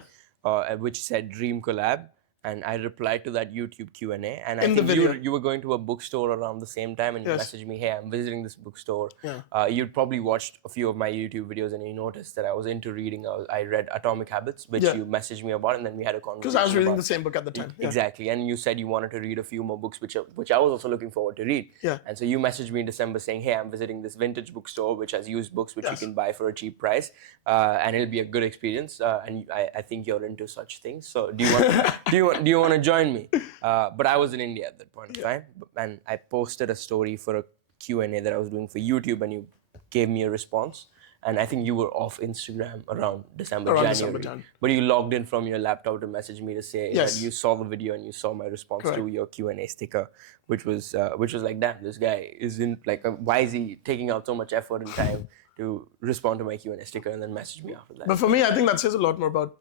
which said Dream Collab. And I replied to that YouTube Q&A. And I think you were going to a bookstore around the same time and you messaged me, hey, I'm visiting this bookstore. Yeah. You'd probably watched a few of my YouTube videos and you noticed that I was into reading. I read Atomic Habits, which you messaged me about, and then we had a conversation. Because I was reading the same book at the time. Exactly. And you said you wanted to read a few more books, which I was also looking forward to read. Yeah. And so you messaged me in December saying, hey, I'm visiting this vintage bookstore, which has used books, which you can buy for a cheap price. And it'll be a good experience. And I think you're into such things. So do you want to join me? But I was in India at that point in time, and I posted a story for a Q&A that I was doing for YouTube, and you gave me a response. And I think you were off Instagram around January. But you logged in from your laptop to message me to say that you saw the video and you saw my response to your Q&A sticker, which was like, damn, this guy isn't like, why is he taking out so much effort and time to respond to my Q&A sticker and then message me after that? But for me, I think that says a lot more about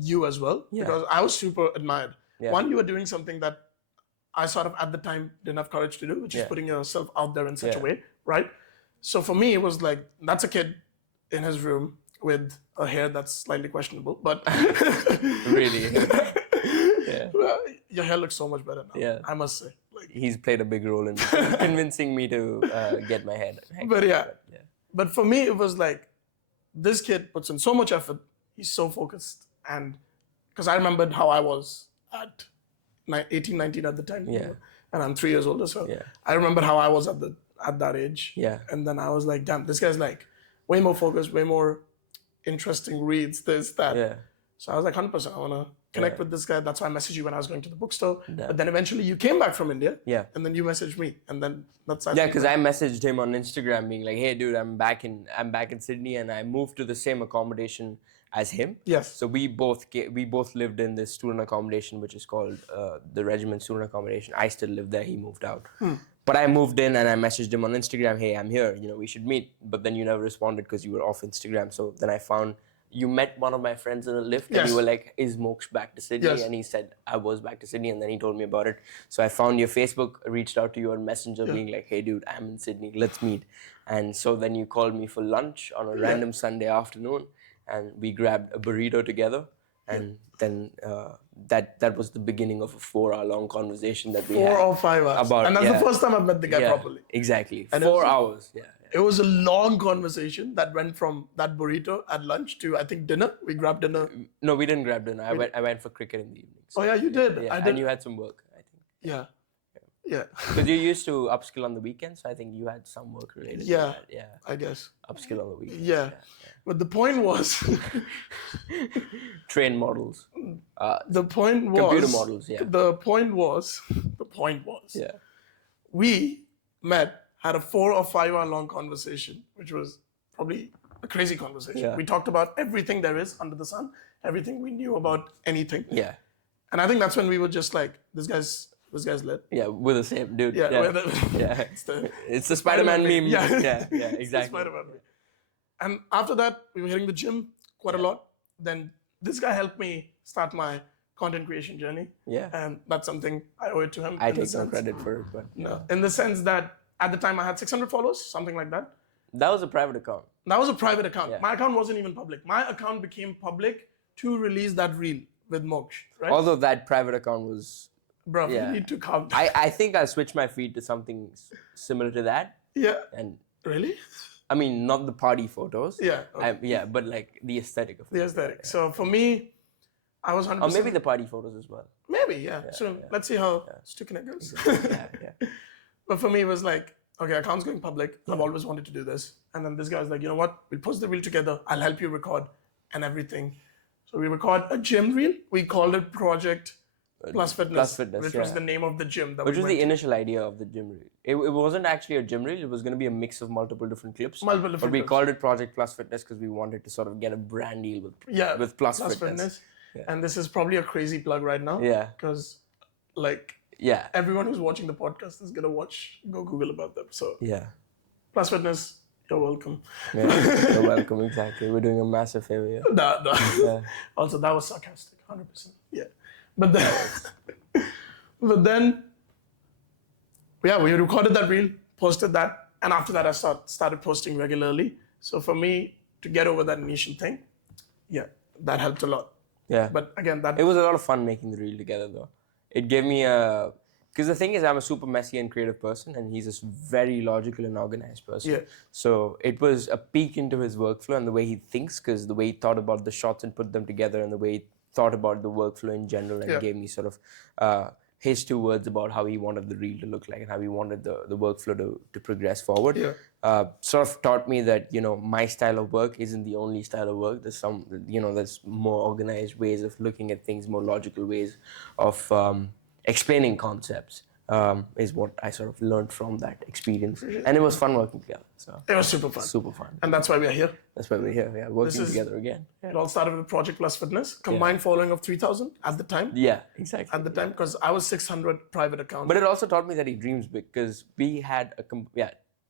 you as well, because I was super admired. Yeah. One, you were doing something that I sort of at the time didn't have courage to do, which is putting yourself out there in such a way, right? So for me, it was like, that's a kid in his room with a hair that's slightly questionable, but... Really? Well, your hair looks so much better now, I must say. Like, he's played a big role in convincing me to get my hair. But for me, it was like, this kid puts in so much effort, he's so focused, and because I remembered how I was at 18, 19 at the time, and I'm 3 years older, so I remember how I was at that age, and then I was like, damn, this guy's like way more focused, way more interesting reads, this, that. So I was like, 100%, I want to connect with this guy. That's why I messaged you when I was going to the bookstore. But then eventually you came back from India, and then you messaged me, and then that's because I messaged him on Instagram being like, hey, dude, I'm back in Sydney, and I moved to the same accommodation as him. Yes. So we both lived in this student accommodation, which is called the Regiment Student Accommodation. I still live there. He moved out. But I moved in and I messaged him on Instagram, hey, I'm here. We should meet. But then you never responded because you were off Instagram. So then I found you met one of my friends in a lift and you were like, is Moksh back to Sydney? And he said, I was back to Sydney. And then he told me about it. So I found your Facebook, reached out to you on Messenger being like, hey, dude, I'm in Sydney. Let's meet. And so then you called me for lunch on a random Sunday afternoon. and we grabbed a burrito together. And then that was the beginning of a 4-hour-long conversation that we had. 4 or 5 hours. And that's the first time I've met the guy properly. Exactly. And 4 hours. Yeah. It was a long conversation that went from that burrito at lunch to, I think, dinner. We grabbed dinner. No, we didn't grab dinner. I went for cricket in the evenings. Oh, yeah, you did. Yeah, I did. and you had some work, I think. Yeah. Yeah. Because you used to upskill on the weekends, so I think you had some work related to that. Yeah. I guess. Upskill on the weekends. Yeah. But the point was... Train models. The point was... Computer models, yeah. The point was... Yeah. We met, had a 4 or 5 hour long conversation, which was probably a crazy conversation. Yeah. We talked about everything there is under the sun, everything we knew about anything. Yeah. And I think that's when we were just like, this guy's lit. Yeah, we're the same, dude. Yeah. Yeah. It's It's the Spider-Man meme. Yeah. Yeah, exactly. Spider-Man meme. And after that, we were hitting the gym quite a lot. Then this guy helped me start my content creation journey. Yeah. And that's something I owe it to him. I take no credit for it, but No, in the sense that at the time I had 600 followers, something like that. that was a private account. That was a private account. Yeah. My account wasn't even public. My account became public to release that reel with Moksh, right? Although that private account was... Bro, yeah. you need to calm. I think I switched my feed to something similar to that. Yeah. And Really? I mean, not the party photos. Yeah. Okay. Yeah, but like the aesthetic of it. The aesthetic. So for me, I was 100%. Or maybe the party photos as well. Maybe, yeah. So let's see how StuKonnect goes. Yeah. But for me, it was like, okay, account's going public. I've always wanted to do this. And then this guy was like, you know what? We'll post the reel together. I'll help you record and everything. So we record a gym reel. We called it Project Plus Fitness, which was the name of the gym. Which was the initial idea of the gym reel. It wasn't actually a gym reel. It was going to be a mix of multiple different clips. But we called it Project Plus Fitness because we wanted to sort of get a brand deal with Plus Fitness. Yeah. And this is probably a crazy plug right now. Yeah. Because like everyone who's watching the podcast is going to go Google about them. So yeah. Plus Fitness, you're welcome. Yeah, you're welcome, exactly. We're doing a massive favor here. No. Yeah. Also, that was sarcastic, 100%. Yeah. But then, we recorded that reel, posted that, and after that I started posting regularly. So for me to get over that initial thing, that helped a lot. Yeah. But again, it was a lot of fun making the reel together though. It gave me because the thing is I'm a super messy and creative person and he's a very logical and organized person. Yeah. So it was a peek into his workflow and the way he thinks, because the way he thought about the shots and put them together and the way he thought about the workflow in general and gave me sort of his 2 words about how he wanted the reel to look like and how he wanted the workflow to progress forward. Yeah. Sort of taught me that, my style of work isn't the only style of work. There's there's more organized ways of looking at things, more logical ways of explaining concepts. Is what I sort of learned from that experience. And it was fun working together. So it was super fun. Super fun. And that's why we're here. That's why we're here, working together again. It all started with Project Plus Fitness, combined following of 3,000 at the time. Yeah, exactly. At the time, because I was 600 private account. But it also taught me that he dreams big, because we had a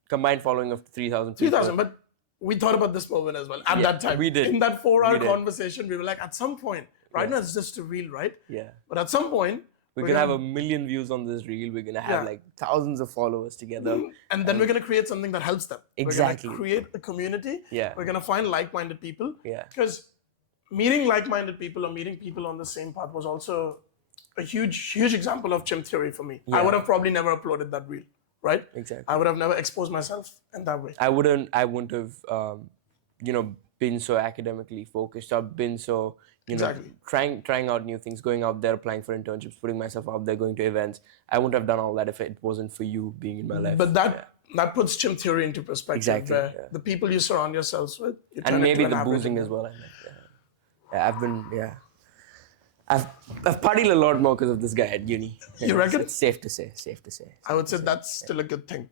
combined following of 3,000. 3,000, but we thought about this moment as well at that time. We did. In that 4-hour conversation, we were like, at some point, right now it's just a reel, right? Yeah. But at some point, we're going to have 1 million views on this reel. We're going to have like thousands of followers together. And then we're going to create something that helps them. Exactly. We're going to create a community. Yeah. We're going to find like-minded people. Yeah. Because meeting like-minded people or meeting people on the same path was also a huge example of Chimp Theory for me. Yeah. I would have probably never uploaded that reel, right? Exactly. I would have never exposed myself in that way. I wouldn't have, been so academically focused. I've been so, trying out new things, going out there, applying for internships, putting myself out there, going to events. I wouldn't have done all that if it wasn't for you being in my life. But that puts Chimp Theory into perspective. Exactly. Where the people you surround yourselves with, you turn and maybe into the an boozing average. as well. I've partied a lot more because of this guy at uni. You reckon? It's safe to say. I would say that's still a good thing.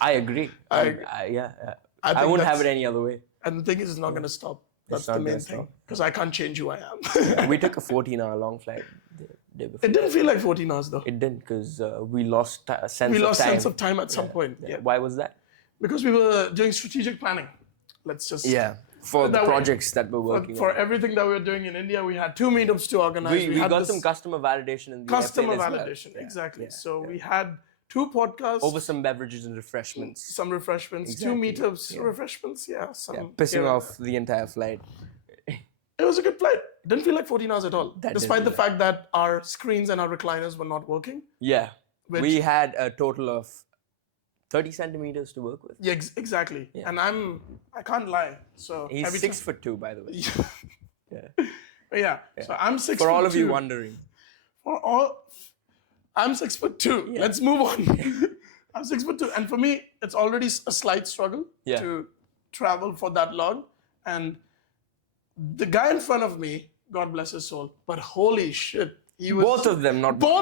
I agree. I wouldn't have it any other way. And the thing is, it's not going to stop. That's the main thing. Because I can't change who I am. We took a 14-hour-long flight the day before. It didn't feel like 14 hours though. It didn't, because we lost sense of time. We lost sense of time at some point. Yeah. Why was that? Because we were doing strategic planning. Let's just... For the projects that we're working for on. everything that we were doing in India, we had 2 meetups to organize. We got some customer validation in the customer airplane as well. validation, exactly. So we had 2 podcasts. Over some beverages and refreshments. Some refreshments. Exactly. 2 meetups, refreshments, some... pissing off the entire flight. It was a good flight. Didn't feel like 14 hours at all. That Despite didn't the fact that our screens and our recliners were not working. Yeah. We had a total of 30 centimeters to work with. Yeah, exactly. Yeah. And I can't lie. So he's 6'2", by the way. Yeah. So I'm 6'2". For all of you wondering. I'm 6'2". Yeah. Let's move on. I'm 6'2", and for me, it's already a slight struggle to travel for that long. And the guy in front of me, God bless his soul, but holy shit, he was both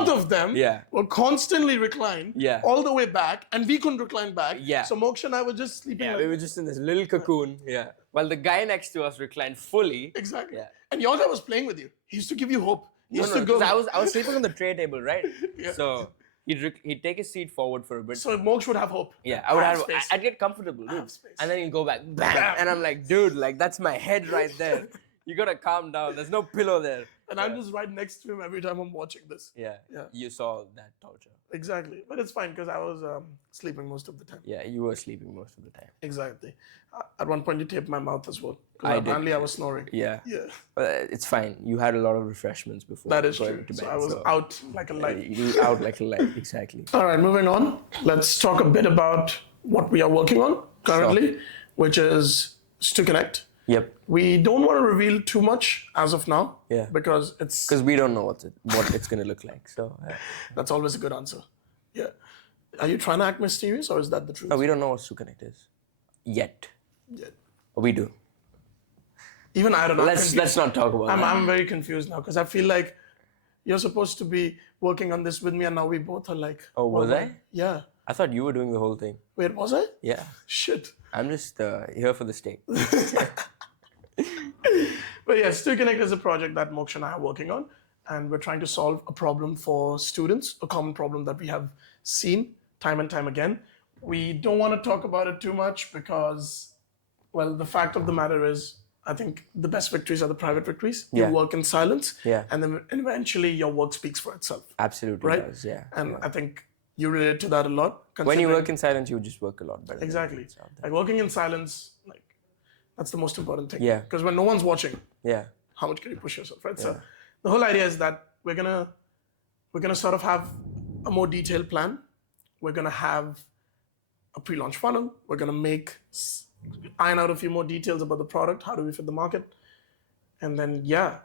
of them were constantly reclined all the way back, and we couldn't recline back. Yeah. So Moksh and I were just sleeping. Yeah, we were just in this little cocoon. Yeah. While the guy next to us reclined fully. Exactly. Yeah. And your guy was playing with you. He used to give you hope. He used to go. I was sleeping on the tray table, right? So he'd take his seat forward for a bit. So Moksh would have hope. Yeah, I'd get comfortable, dude. And then he'll go back, bam, and I'm like, dude, like that's my head right there. You gotta calm down. There's no pillow there. And I'm just right next to him every time I'm watching this. Yeah. You saw that torture. Exactly. But it's fine because I was sleeping most of the time. Yeah, you were sleeping most of the time. Exactly. At one point, you taped my mouth as well. Apparently, I was snoring. Yeah. It's fine. You had a lot of refreshments before. That is true. So I was out like a light. You were out like a light, exactly. All right, moving on. Let's talk a bit about what we are working on currently, which is StuKonnect. Yep. We don't want to reveal too much as of now. Yeah. Because we don't know what it's going to look like. So that's always a good answer. Yeah. Are you trying to act mysterious, or is that the truth? No, we don't know what StuKonnect is yet. We do. Even I don't know. Let's not talk about that. I'm very confused now because I feel like you're supposed to be working on this with me, and now we both are like. Oh, was I? Yeah. I thought you were doing the whole thing. Wait, was I? Yeah. Shit. I'm just here for the steak. But yeah, StuKonnect is a project that Moksh and I are working on, and we're trying to solve a problem for students, a common problem that we have seen time and time again. We don't want to talk about it too much because, well, the fact of the matter is, I think the best victories are the private victories. You work in silence, and then eventually your work speaks for itself. Absolutely, right? Does, yeah. And I think you relate to that a lot. When you work in silence, you just work a lot better. Exactly. Like working in silence, like that's the most important thing. Yeah. Because when no one's watching, how much can you push yourself, right? So the whole idea is that we're gonna sort of have a more detailed plan. We're gonna have a pre-launch funnel. We're gonna iron out a few more details about the product. How do we fit the market? And then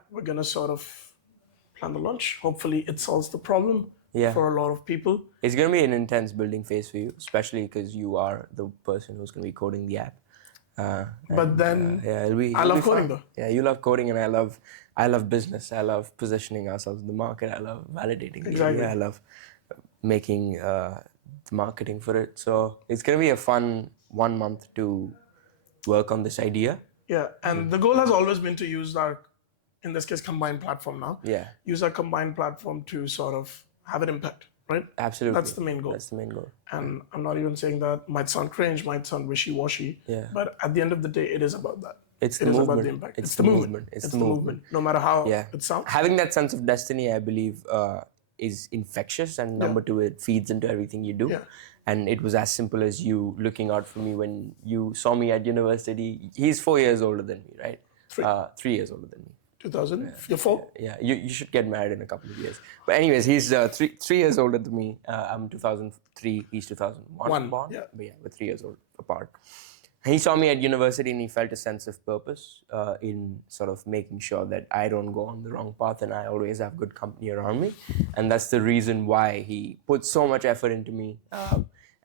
we're gonna sort of plan the launch. Hopefully, it solves the problem. For a lot of people. It's going to be an intense building phase for you, especially because you are the person who's going to be coding the app. But then I love coding though. Yeah, you love coding, and I love business. I love positioning ourselves in the market. I love validating the idea. I love making the marketing for it. So it's going to be a fun 1 month to work on this idea. Yeah, and the goal has always been to use our, in this case, combined platform now. Yeah. Use our combined platform to sort of have an impact, right? Absolutely. That's the main goal. And I'm not even saying that might sound cringe, might sound wishy-washy, but at the end of the day, it is about that. It is about the impact. It's the movement. It's the movement. No matter how it sounds. Having that sense of destiny, I believe, is infectious, and number two, it feeds into everything you do. And it was as simple as you looking out for me when you saw me at university. He's 4 years older than me, right? 3 years older than me. 2000? You're 4? Yeah, you should get married in a couple of years. But anyways, he's 3 years older than me. I'm 2003, he's 2001 born. Yeah. But we're 3 years old apart. He saw me at university and he felt a sense of purpose in sort of making sure that I don't go on the wrong path and I always have good company around me. And that's the reason why he put so much effort into me.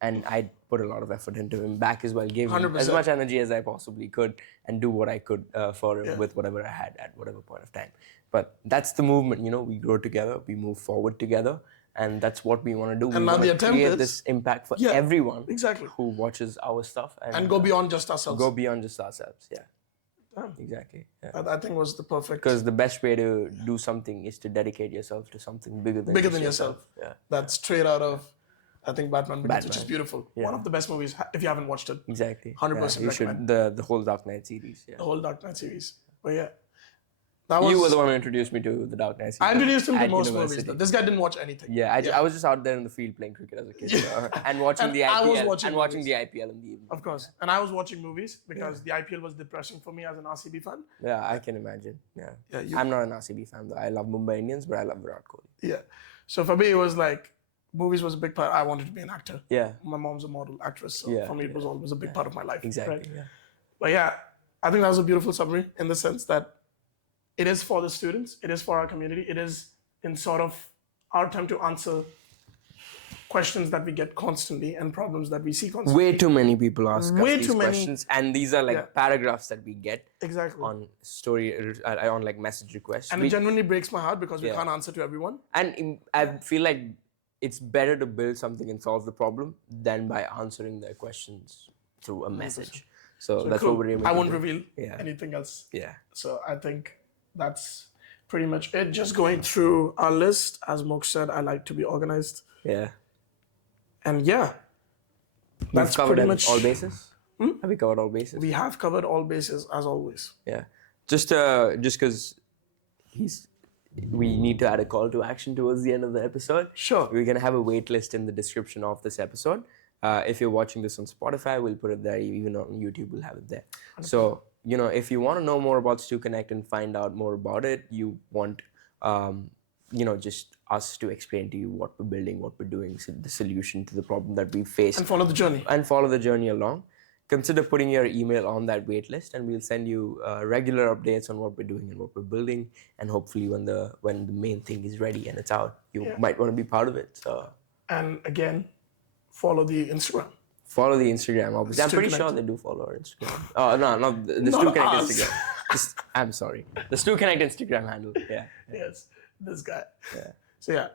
And I put a lot of effort into him back as well, gave him 100%. as much energy as I possibly could and do what I could for him with whatever I had at whatever point of time. But that's the movement, we grow together, we move forward together, and that's what we want to do. And now the attempt create is this impact for everyone exactly. who watches our stuff. And go beyond just ourselves. Go beyond just ourselves, Exactly. Yeah. That I think was the perfect... Because the best way to do something is to dedicate yourself to something bigger than yourself. Yeah. That's straight out of... I think Batman Begins, which is beautiful. Yeah. One of the best movies, if you haven't watched it. Exactly. 100% you should. The whole Dark Knight series. Yeah. The whole Dark Knight series. But You were the one who introduced me to The Dark Knight. I introduced him to most movies. Though. This guy didn't watch anything. Yeah, I was just out there in the field playing cricket as a kid, and watching the IPL, the IPL in the evening. Of course, and I was watching movies because the IPL was depressing for me as an RCB fan. Yeah, I can imagine. Yeah, I'm not an RCB fan though. I love Mumbai Indians, but I love Virat Kohli. Yeah, so for me it was like movies was a big part. I wanted to be an actor. Yeah, my mom's a model actress, so for me it was always a big part of my life. Exactly. Right? Yeah. But yeah, I think that was a beautiful summary in the sense that it is for the students, it is for our community, it is in sort of our time to answer questions that we get constantly and problems that we see constantly. Way too many people ask us these questions, and these are like paragraphs that we get on on like message requests. And it genuinely breaks my heart because we can't answer to everyone. And I feel like it's better to build something and solve the problem than by answering their questions through a message. So that's what we're aiming to do. I won't reveal anything else. Yeah. So I think that's pretty much it. Just going through our list, as Moksh said, I like to be organized. Yeah. And that's pretty much all bases. Have we covered all bases? We have covered all bases as always. Yeah. Just because we need to add a call to action towards the end of the episode. Sure. We're gonna have a wait list in the description of this episode. If you're watching this on Spotify, we'll put it there. Even on YouTube, we'll have it there. 100%. So, if you want to know more about StuKonnect and find out more about it, you want, just us to explain to you what we're building, what we're doing, so the solution to the problem that we face. And follow the journey. And follow the journey along. Consider putting your email on that wait list, and we'll send you regular updates on what we're doing and what we're building. And hopefully when the main thing is ready and it's out, you might want to be part of it. So. And again, follow the Instagram. Follow the Instagram, obviously. I'm pretty sure they do follow our Instagram. Oh, no, not the StuKonnect Instagram. I'm sorry. The StuKonnect Instagram handle. Yeah. Yes, this guy. Yeah. So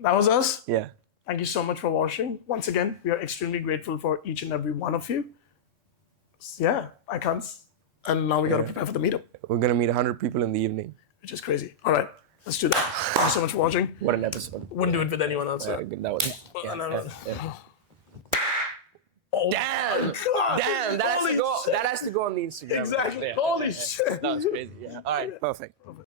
that was us. Yeah. Thank you so much for watching. Once again, we are extremely grateful for each and every one of you. Yeah, I can't. And now we got to prepare for the meetup. We're going to meet 100 people in the evening. Which is crazy. All right, let's do that. Thank you so much for watching. What an episode. Wouldn't do it with anyone else. That was it. Oh, damn! God. Damn! That has to go on the Instagram. Exactly. Holy shit! That was crazy. Yeah. All right. Perfect.